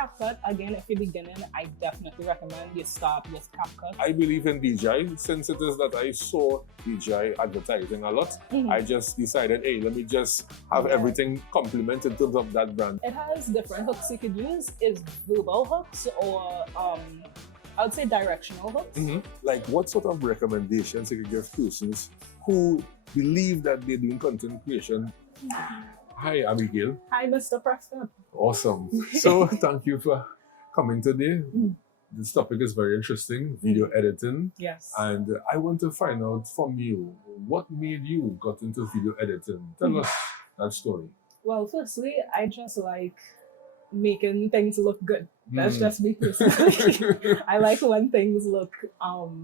CapCut, again, if you're beginning, I definitely recommend you start with CapCut. I believe in DJI. Since it is that I saw DJI advertising a lot, I just decided, hey, let me just have everything complement in terms of that brand. It has different hooks you could use. It's verbal hooks or I would say directional hooks. Like, what sort of recommendations you could give persons who believe that they're doing content creation? Hi, Abigail. Hi, Mr. Preston. Awesome. So, thank you for coming today. This topic is very interesting, video editing. Yes. And I want to find out from you, what made you got into video editing? Tell us that story. Well, firstly, I just like making things look good. That's just me personally. I like when things look,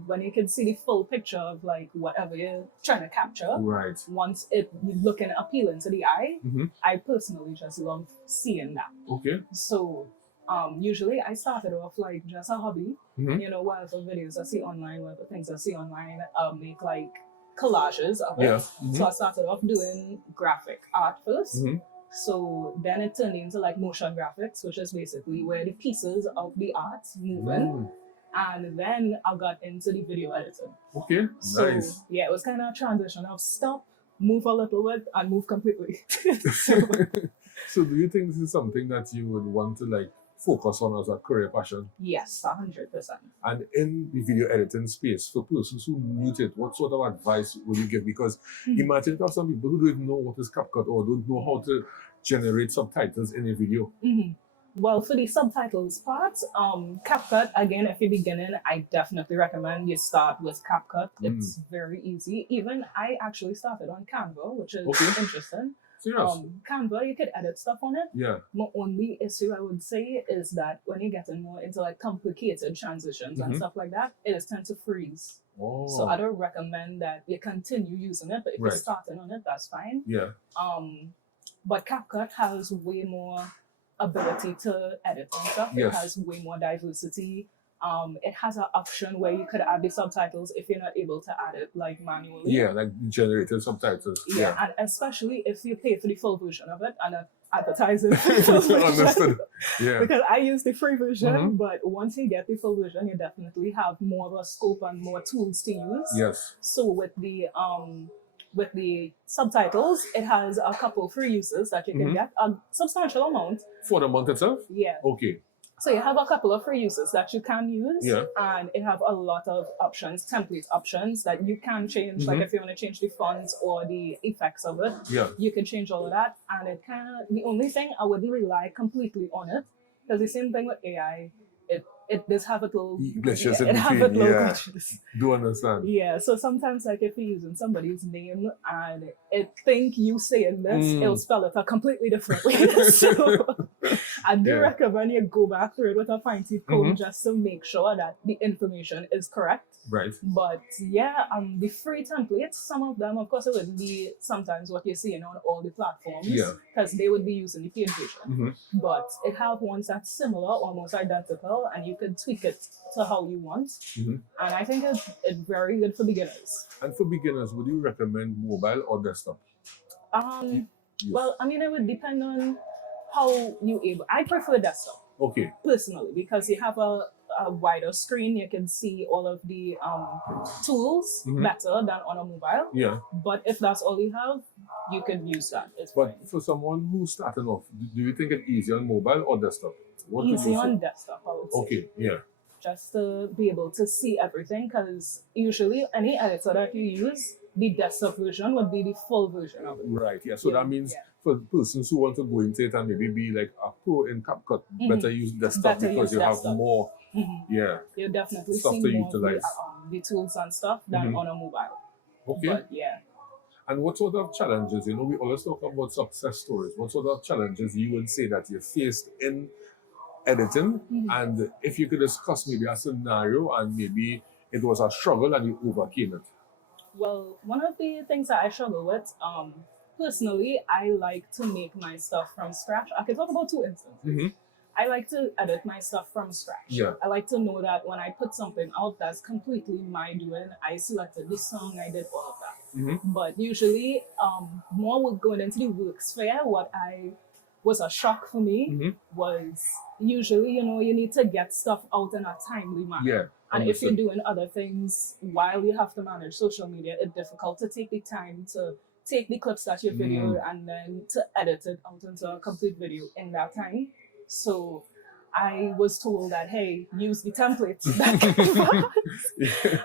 when you can see the full picture of like whatever you're trying to capture. Right. Once it looking appealing to the eye, I personally just love seeing that. Okay. So usually I started off like just a hobby. You know, whatever videos I see online, whatever things I see online, make like collages of it. So I started off doing graphic art first. So then it turned into like motion graphics, which is basically where the pieces of the art moving. And then I got into the video editing. Okay, So nice. yeah, it was kind of a transition of stop, move a little bit, and move completely. So do you think this is something that you would want to like focus on as a career passion? Yes, 100%. And in the video editing space, for persons who new to it, what sort of advice would you give? Because imagine there are some people who don't even know what is CapCut or don't know how to generate subtitles in a video. Well, for the subtitles part, CapCut, again, if you're beginning, I definitely recommend you start with CapCut. It's very easy. Even I actually started on Canva, which is interesting. Serious? Canva, you could edit stuff on it. Yeah. My only issue I would say is that when you're getting more into like complicated transitions and stuff like that, it is tend to freeze. Oh. So I don't recommend that you continue using it, but if you're starting on it, that's fine. Yeah. But CapCut has way more ability to edit and stuff. It has way more diversity. It has an option where you could add the subtitles if you're not able to add it like manually. Yeah, like generated subtitles. Yeah, and especially if you pay for the full version of it and not advertising for the full version. Understood. Yeah. Because I use the free version, but once you get the full version, you definitely have more of a scope and more tools to use. Yes. So with the subtitles, it has a couple free uses that you can get, a substantial amount. For the month itself? Yeah. Okay. So you have a couple of free uses that you can use, Yeah. and it have a lot of options, template options that you can change. Like if you want to change the fonts or the effects of it, you can change all of that. And it kind of, the only thing I wouldn't rely completely on it, because the same thing with AI, it does have a little glitches in it have a between. little Yeah. glitches. Do understand. Yeah, so sometimes like if you're using somebody's name and it think you saying this, it'll spell it a completely different way. So I do recommend you go back through it with a fine-tooth comb just to make sure that the information is correct. Right. But yeah, the free templates, some of them, of course, it wouldn't be sometimes what you're seeing on all the platforms, because they would be using the paid version. But it have ones that's similar, almost identical, and you could tweak it to how you want. And I think it's very good for beginners. And for beginners, would you recommend mobile or desktop? Well, I mean, it would depend on how you able. I prefer desktop. Okay. Personally, because you have a wider screen, you can see all of the tools better than on a mobile. Yeah. But if that's all you have, you can use that. It's But fine. for someone who's starting off, do you think it's easier on mobile or desktop? What would Easy you say? on desktop, I would say. Okay, yeah. Just to be able to see everything, because usually any editor that you use, the desktop version would be the full version of it. Right, yeah. So that means for persons who want to go into it and maybe be like a pro in CapCut, better use desktop because you have more, You definitely stuff see to more utilize. of the tools and stuff than on a mobile. Okay. But yeah. And what sort of challenges, we always talk about success stories. What sort of challenges you would say that you faced in editing? And if you could discuss maybe a scenario and maybe it was a struggle and you overcame it. Well, one of the things that I struggle with, personally, I like to make my stuff from scratch. I can talk about two instances. I like to edit my stuff from scratch. Yeah. I like to know that when I put something out that's completely my doing, I selected this song, I did all of that. But usually, more with going into the worksphere, what I was a shock for me was usually, you need to get stuff out in a timely manner. Yeah. And if you're doing other things while you have to manage social media, it's difficult to take the time to take the clips that you video and then to edit it out into a complete video in that time. So I was told that, hey, use the templates.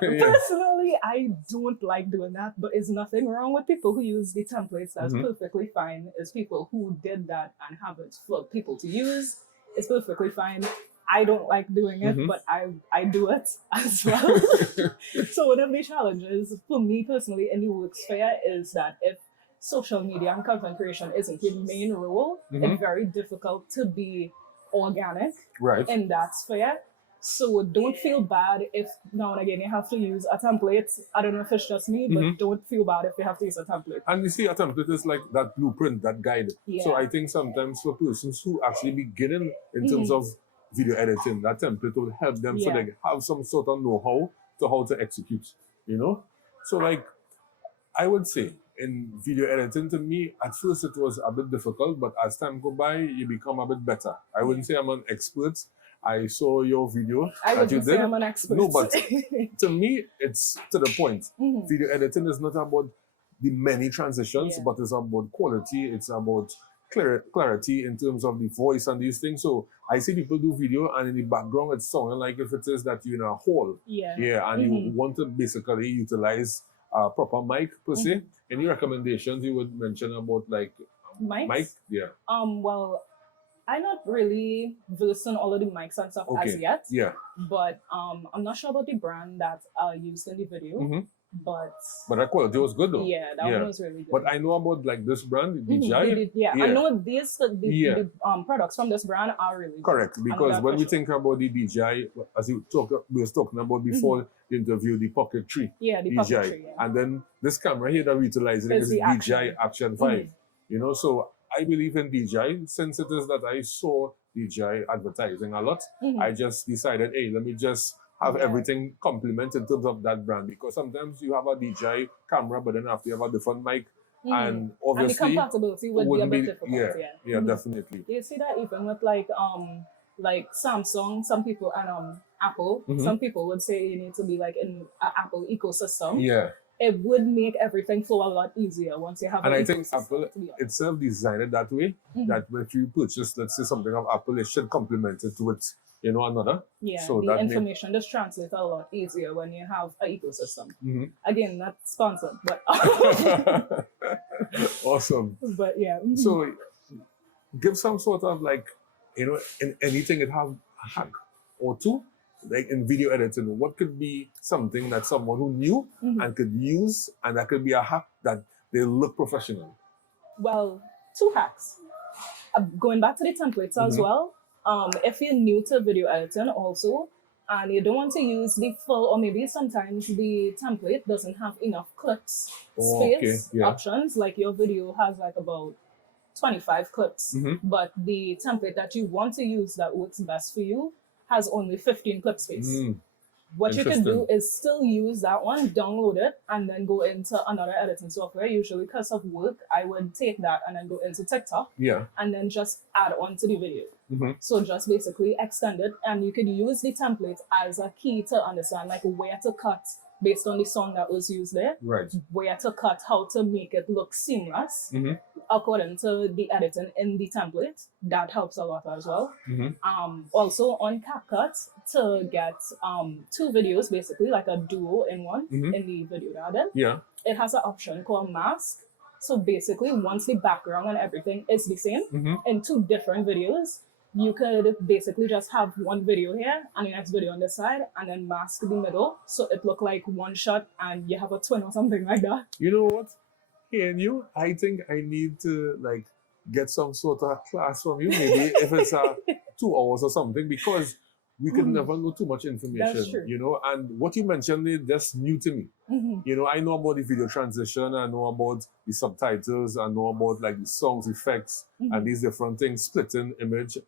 Personally, I don't like doing that, but there's nothing wrong with people who use the templates. That's perfectly fine. It's people who did that and have it for people to use. It's perfectly fine. I don't like doing it, but I do it as well. So one of the challenges for me personally in the work sphere is that if social media and content creation isn't your main role, it's very difficult to be organic in that sphere. So don't feel bad if now and again you have to use a template. I don't know if it's just me, but don't feel bad if you have to use a template. And you see, a template is like that blueprint, that guide. Yeah. So I think sometimes for persons who actually beginning in terms of video editing, that template will help them so they have some sort of know-how to how to execute, So like, I would say in video editing, to me, at first it was a bit difficult, but as time go by, you become a bit better. I wouldn't say I'm an expert. I saw your video that you did. Say I'm an expert. No, but to me, it's to the point. Video editing is not about the many transitions, but it's about quality. It's about clarity in terms of the voice and these things. So I see people do video and in the background it's sounding like if it is that you're in a hall. And you want to basically utilize a proper mic per se. Any recommendations you would mention about like mic? Yeah. Well, I'm not really versed on all of the mics and stuff as yet. Yeah. But I'm not sure about the brand that used in the video. But that quality was good though. Yeah, that one was really good. But I know about like this brand, DJI. I know the products from this brand are really good. Correct, because when we think about the DJI, as we was talking about before the interview, the Pocket 3. Yeah, the Pocket 3. And then this camera here that we're utilizing is the DJI Action 5. So I believe in DJI. Since it is that I saw DJI advertising a lot, I just decided, hey, let me just have everything complement in terms of that brand, because sometimes you have a DJI camera, but then after you have a different mic, and obviously and the compatibility would be a bit difficult. Yeah, definitely. You see that even with like Samsung, some people, and Apple, some people would say you need to be like in an Apple ecosystem. Yeah. It would make everything flow a lot easier once you have. And I think Apple itself designed it that way, that if you purchase, let's say, something of Apple, it should complement it with another. Yeah, so the information just translates a lot easier when you have an ecosystem. Again, not sponsored, but awesome. But yeah. So give some sort of like, in anything it have a hack or two, like in video editing, what could be something that someone who knew and could use, and that could be a hack that they look professional? Well, 2 hacks. Going back to the templates as well. If you're new to video editing also, and you don't want to use the full, or maybe sometimes the template doesn't have enough clips, space, options, like your video has like about 25 clips, but the template that you want to use that works best for you has only 15 clip space. What you can do is still use that one, download it, and then go into another editing software. Usually because of work, I would take that and then go into TikTok and then just add on to the video. So just basically extend it, and you could use the template as a key to understand like where to cut based on the song that was used there, where to cut, how to make it look seamless according to the editing in the template. That helps a lot as well. Also on CapCut, to get 2 videos, basically like a duo in one in the video that I did. It has an option called mask. So basically, once the background and everything is the same in 2 different videos, you could basically just have one video here and the next video on the side, and then mask the middle so it look like one shot and you have a twin or something like that. You know what? Hearing you, I think I need to like get some sort of class from you, maybe if it's 2 hours or something, because we could never know too much information. That's true. And what you mentioned is just new to me. I know about the video transition, I know about the subtitles, I know about like the songs, effects, and these different things, splitting image,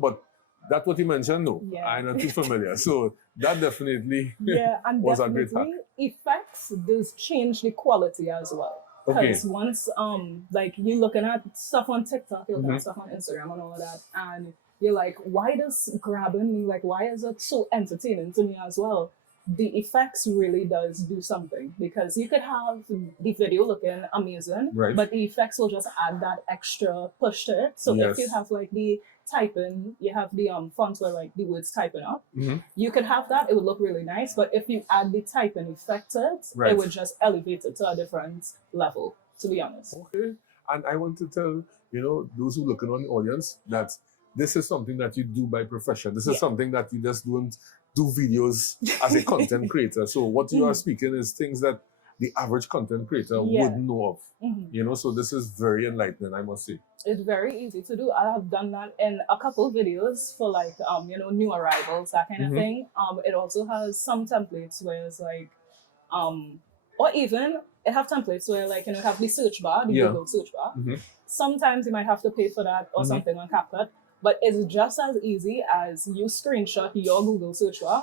but that's what you mentioned, no. I'm not too familiar. So that definitely and was a great hack. Effects does change the quality as well. Because once like you're looking at stuff on TikTok, you're looking at stuff on Instagram and all of that, and you're like, why does grabbing me, like, why is it so entertaining to me as well? The effects really does do something, because you could have the video looking amazing, but the effects will just add that extra push to it. So if you have like the typing, you have the fonts where like the words typing up, you could have that, it would look really nice. But if you add the typing effect to it, it would just elevate it to a different level, to be honest. Okay. And I want to tell, those who are looking on the audience, that this is something that you do by profession. This is something that you just don't do videos as a content creator. So what you are speaking is things that the average content creator wouldn't know of. So this is very enlightening, I must say. It's very easy to do. I have done that in a couple videos for like new arrivals, that kind of thing. It also has some templates where it's like or even it have templates where like have the search bar, the Google search bar. Sometimes you might have to pay for that or something on CapCut. But it's just as easy as you screenshot your Google search bar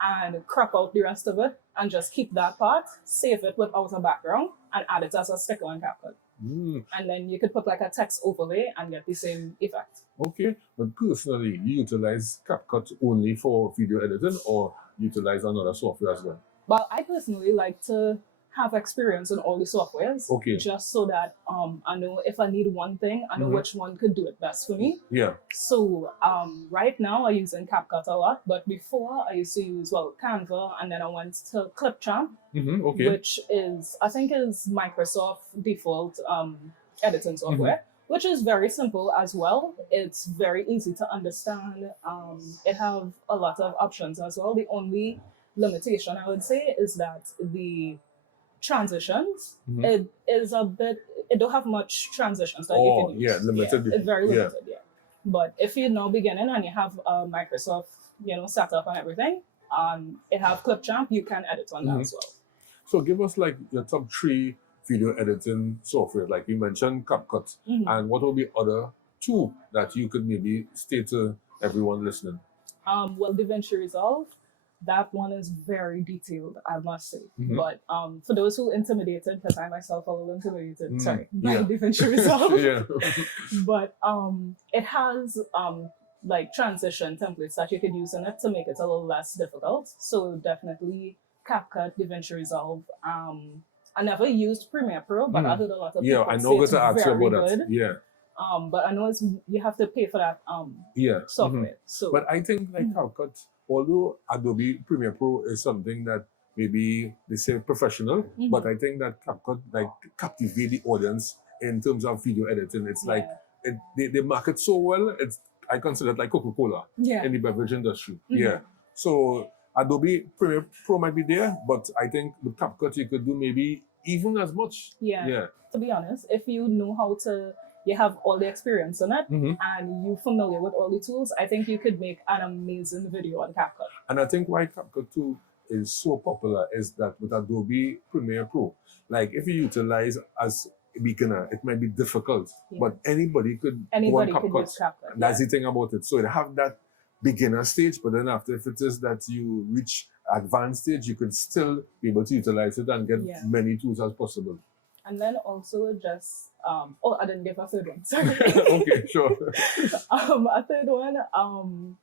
and crop out the rest of it and just keep that part, save it without a background, and add it as a sticker on CapCut. And then you could put like a text overlay and get the same effect. Okay, but personally, you utilize CapCut only for video editing or utilize another software as well? Well, I personally like to have experience in all the softwares, just so that I know if I need one thing, I know which one could do it best for me. So right now I'm using CapCut a lot, but before I used to use Canva, and then I went to Clipchamp, which is I think is Microsoft default editing software, which is very simple as well. It's very easy to understand. It have a lot of options as well. The only limitation I would say is that the transitions, it don't have much transitions that you can use. Limited. It's very limited, But if you're now beginning and you have Microsoft, setup and everything, it have Clipchamp, you can edit on that as well. So give us like your top 3 video editing software. Like you mentioned CapCut, and what will be other 2 that you could maybe state to everyone listening? Well, DaVinci Resolve. That one is very detailed, I must say. But for those who intimidated, because I myself a little intimidated, by DaVinci Resolve. But it has like transition templates that you could use in it to make it a little less difficult. So definitely CapCut, DaVinci Resolve. I never used Premiere Pro, but I heard a lot of people I know say it's very good. That. But I know you have to pay for that software. So, but I think like CapCut, although Adobe Premiere Pro is something that maybe they say professional, but I think that CapCut like captivate the audience in terms of video editing. It's like they market so well. I consider it like Coca-Cola in the beverage industry. So Adobe Premiere Pro might be there, but I think with CapCut you could do maybe even as much. To be honest, if you know how to, you have all the experience in it, and you're familiar with all the tools, I think you could make an amazing video on CapCut. And I think why CapCut 2 is so popular is that with Adobe Premiere Pro, like if you utilize as a beginner, it might be difficult, but anybody could go on CapCut. Use CapCut. That's the thing about it. So it have that beginner stage, but then after, if it is that you reach advanced stage, you could still be able to utilize it and get many tools as possible. And then also just, I didn't give a third one, sorry. Okay, sure. A third one,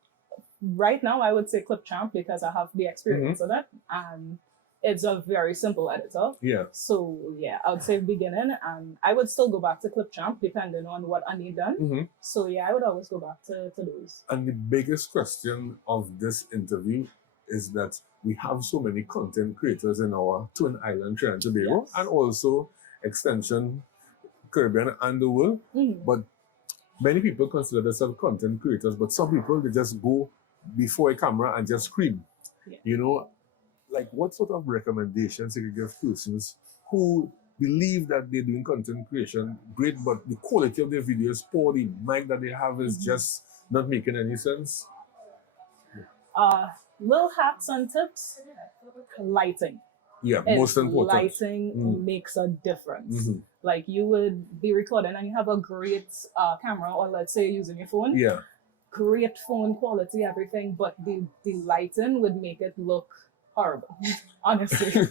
right now I would say Clipchamp because I have the experience of it. And it's a very simple editor. So I would say beginning, and I would still go back to Clipchamp depending on what I need done. So I would always go back to those. And the biggest question of this interview is that we have so many content creators in our Twin Island, Trinidad and Tobago, and also extension Caribbean and the world. But many people consider themselves content creators, but some people, they just go before a camera and just scream. Like what sort of recommendations you could give persons who believe that they're doing content creation great, but the quality of their videos poor, the mic that they have is just not making any sense? Little hacks and tips. Lighting. Most important. Lighting makes a difference. Like you would be recording and you have a great camera, or let's say using your phone. Great phone quality, everything, but the lighting would make it look horrible, honestly.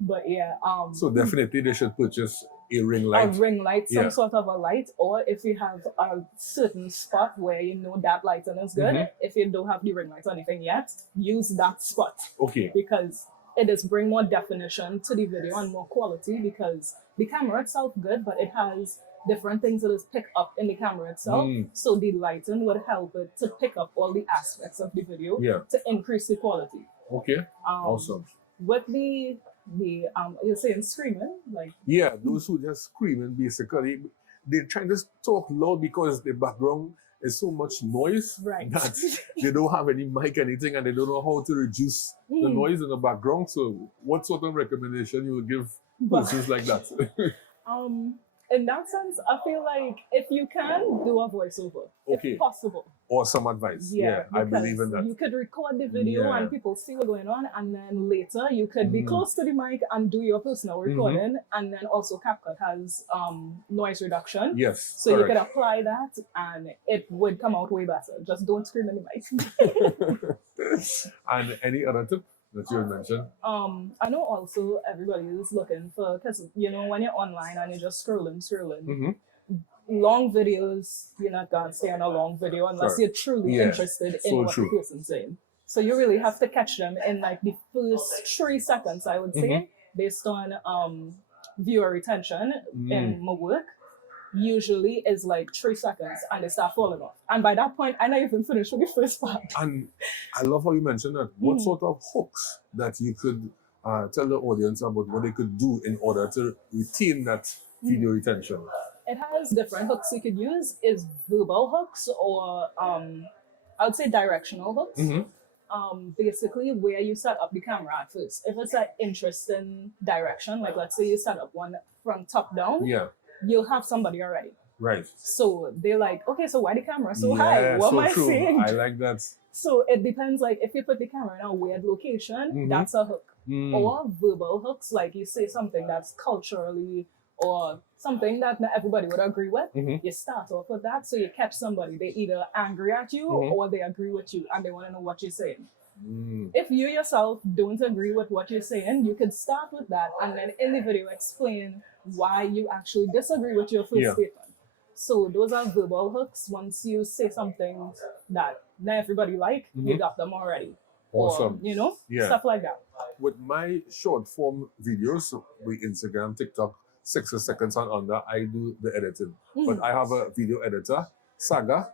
But yeah, So definitely they should purchase a ring a light. ring light, some Yeah. sort of a light, or if you have a certain spot where you know that lighting is good, if you don't have the ring light or anything yet, use that spot. Okay. Because it does bring more definition to the video and more quality, because the camera itself good, but it has different things that is pick up in the camera itself. So the lighting would help it to pick up all the aspects of the video to increase the quality. Okay. Awesome. With the you're saying screaming, like those who just screaming, basically they're trying to talk loud because the background is so much noise that they don't have any mic, anything, and they don't know how to reduce the noise in the background. So what sort of recommendation you would give persons like that? In that sense, I feel like if you can, do a voiceover, if possible. Or some advice. Yeah, I believe in that. You could record the video and people see what's going on, and then later you could be close to the mic and do your personal recording. And then also CapCut has noise reduction. Yes. So you could apply that and it would come out way better. Just don't scream in the mic. And any other tip that you would mention? I know also everybody is looking for, because you know when you're online and you're just scrolling, long videos, you're not gonna stay on a long video unless you're truly interested in what the person's saying. So you really have to catch them in like the first 3 seconds, I would say, based on viewer retention in my work. Usually is like 3 seconds and they start falling off. And by that point, I not even finished with the first part. And I love how you mentioned that. What sort of hooks that you could tell the audience about what they could do in order to retain that video retention? It has different hooks you could use. Is verbal hooks or I would say directional hooks. Basically where you set up the camera at first. If it's an interesting direction, like let's say you set up one from top down, you'll have somebody already. Right. So they're like, okay, so why the camera so high? What am I saying? I like that. So it depends, like if you put the camera in a weird location, that's a hook. Or verbal hooks, like you say something that's culturally or something that not everybody would agree with. You start off with that, so you catch somebody. They either angry at you or they agree with you and they want to know what you're saying. If you yourself don't agree with what you're saying, you could start with that and then in the video explain why you actually disagree with your first statement. So those are verbal hooks. Once you say something that not everybody like, you got them already. Awesome. Or, stuff like that. With my short form videos, with Instagram, TikTok, 6 seconds and under, I do the editing. But I have a video editor, Saga.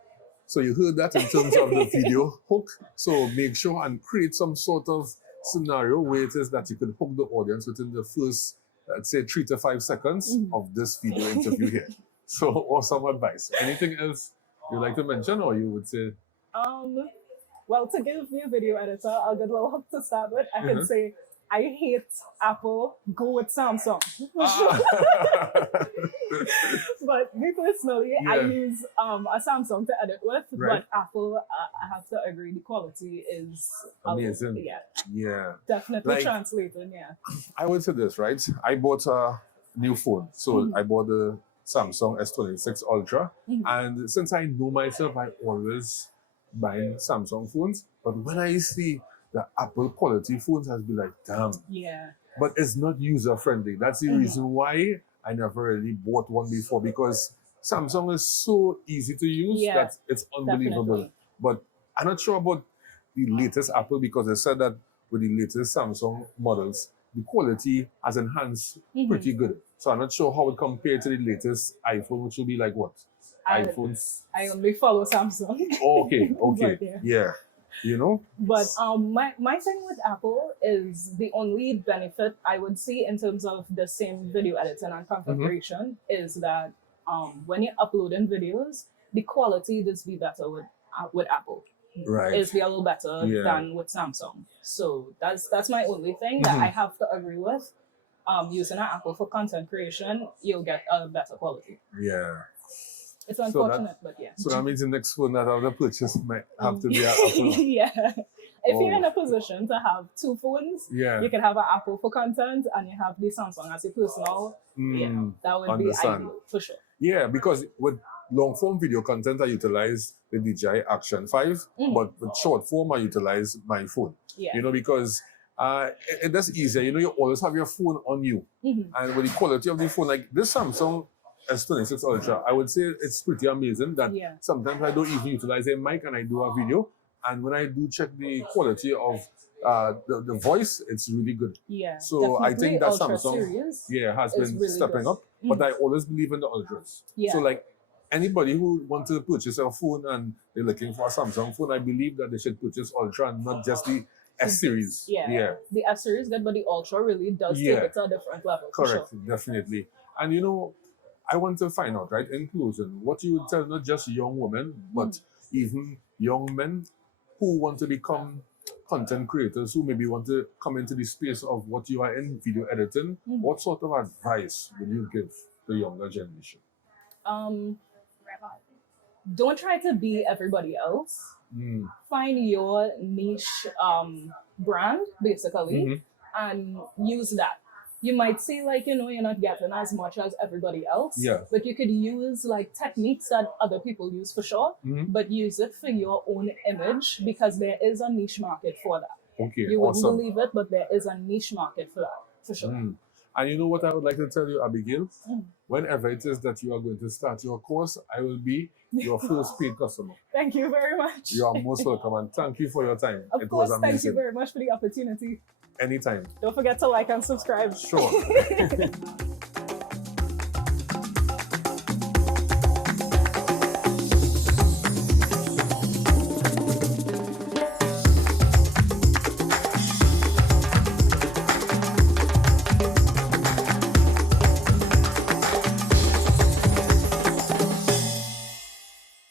So you heard that in terms of the video hook. So make sure and create some sort of scenario where it is that you can hook the audience within the first, let's say, 3 to 5 seconds of this video interview here. So awesome advice. Anything else you'd like to mention, or you would say? Well, to give me a video editor, I'll get a little hook to start with. I could say, I hate Apple, go with Samsung. But me personally, I use a Samsung to edit with, but Apple, I have to agree, the quality is amazing. Definitely like, translating, I would say this, right? I bought a new phone. So I bought the Samsung S26 Ultra. And since I know myself, I always buy Samsung phones. But when I see the Apple quality phones, has been like, damn. But it's not user friendly. That's the reason why I never really bought one before, because Samsung is so easy to use that it's unbelievable. Definitely. But I'm not sure about the latest Apple, because they said that with the latest Samsung models, the quality has enhanced pretty good. So I'm not sure how it compared to the latest iPhone, which will be like what? iPhones? I only follow Samsung. Okay. But, You know? But my thing with Apple is the only benefit I would see in terms of the same video editing and configuration is that when you're uploading videos, the quality just be better with Apple. Right. It's be a little better than with Samsung. So that's my only thing that I have to agree with. Using an Apple for content creation, you'll get a better quality. It's unfortunate, but So that means the next phone that I have to purchase might have to be an Apple. If you're in a position to have 2 phones, you can have an Apple for content and you have the Samsung as your personal. That would be ideal for sure. Yeah, because with long form video content, I utilize the DJI Action 5, but with short form, I utilize my phone. You know, because That's easier. You always have your phone on you. And with the quality of the phone, like this Samsung S26 Ultra, I would say it's pretty amazing that sometimes I don't even utilize a mic and I do a video. And when I do check the quality of the voice, it's really good. Yeah. So I think that Ultra Samsung series has been really stepping good. up. But I always believe in the Ultras. Yeah. So like anybody who wants to purchase a phone and they're looking for a Samsung phone, I believe that they should purchase Ultra and not just the S series. Yeah. The S series good, but the Ultra really does take it to a different level. Correct, definitely. And I want to find out, right, in closing, what you would tell not just young women, but even young men who want to become content creators, who maybe want to come into the space of what you are in video editing. What sort of advice would you give the younger generation? Don't try to be everybody else. Find your niche brand, basically, and use that. You might say like, you're not getting as much as everybody else, but you could use like techniques that other people use for sure, but use it for your own image because there is a niche market for that. Okay, you wouldn't believe it, but there is a niche market for that, for sure. And you know what I would like to tell you, Abigail? Whenever it is that you are going to start your course, I will be your first paid customer. Thank you very much. You are most welcome, and thank you for your time. Of course, thank you very much for the opportunity. Anytime. Don't forget to like and subscribe. Sure.